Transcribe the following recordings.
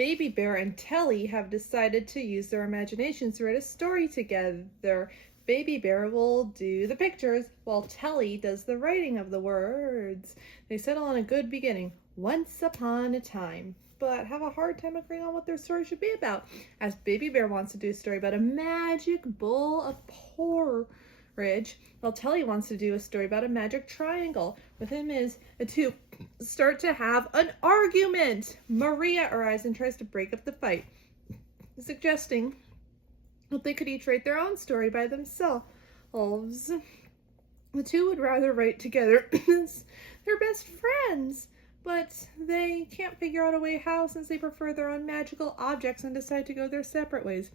Baby Bear and Telly have decided to use their imaginations to write a story together. Baby Bear will do the pictures while Telly does the writing of the words. They settle on a good beginning, once upon a time, but have a hard time agreeing on what their story should be about, as Baby Bear wants to do a story about a magic bowl of porridge, while Telly wants to do a story about a magic triangle. Within is the two start to have an argument. Maria arrives and tries to break up the fight, suggesting that they could each write their own story by themselves. The two would rather write together as they're best friends, but they can't figure out a way how, since they prefer their own magical objects and decide to go their separate ways.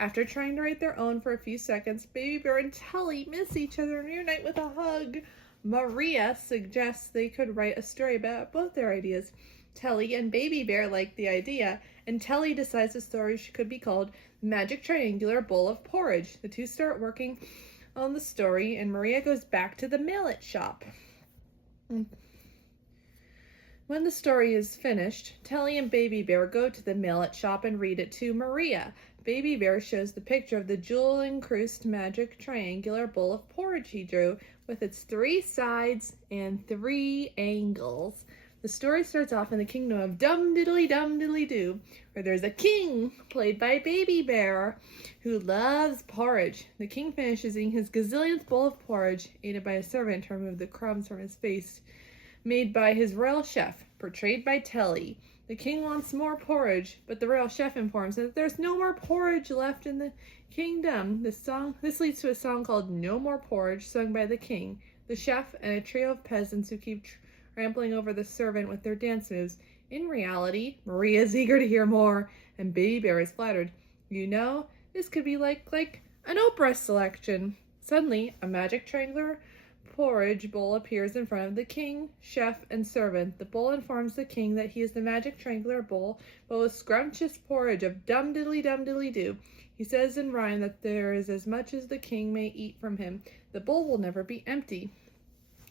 After trying to write their own for a few seconds, Baby Bear and Telly miss each other and reunite with a hug. Maria suggests they could write a story about both their ideas. Telly and Baby Bear like the idea, and Telly decides the story could be called Magic Triangular Bowl of Porridge. The two start working on the story, and Maria goes back to the mail-it shop. When the story is finished, Telly and Baby Bear go to the mail-it shop and read it to Maria. Baby Bear shows the picture of the jewel-encrusted magic triangular bowl of porridge he drew, with its 3 sides and 3 angles. The story starts off in the kingdom of Dum-Diddly-Dum-Diddly-Doo, where there's a king, played by Baby Bear, who loves porridge. The king finishes eating his gazillionth bowl of porridge, aided by a servant to remove the crumbs from his face, made by his royal chef, portrayed by Telly. The king wants more porridge, but the royal chef informs him that there's no more porridge left in the kingdom. This leads to a song called No More Porridge, sung by the king, the chef, and a trio of peasants who keep trampling over the servant with their dance moves. In reality, Maria is eager to hear more, and Baby Bear is flattered. You know, this could be like an Oprah selection. Suddenly, a magic triangular porridge bowl appears in front of the king, chef, and servant. The bowl informs the king that he is the magic triangular bowl, but with scrumptious porridge of Dum-Diddly-Dum-Diddly-Doo. He says in rhyme that there is as much as the king may eat from him. The bowl will never be empty.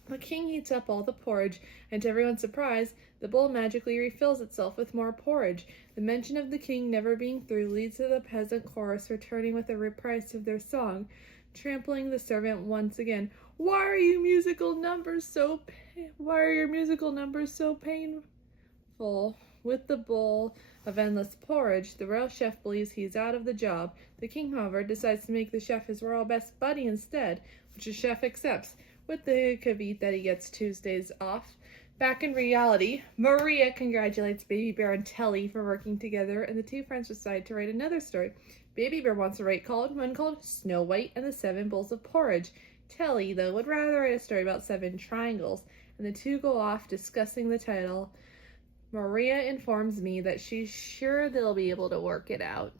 The king heats up all the porridge, and to everyone's surprise, the bowl magically refills itself with more porridge. The mention of the king never being through leads to the peasant chorus returning with a reprise of their song, trampling the servant once again. Why are your musical numbers so painful? With the bowl of endless porridge, the royal chef believes he is out of the job. The king, however, decides to make the chef his royal best buddy instead, which the chef accepts, with the caveat that he gets Tuesdays off. Back in reality, Maria congratulates Baby Bear and Telly for working together, and the two friends decide to write another story. Baby Bear wants to write one called Snow White and the 7 Bowls of Porridge. Telly, though, would rather write a story about 7 triangles, and the two go off discussing the title. Maria informs me that she's sure they'll be able to work it out.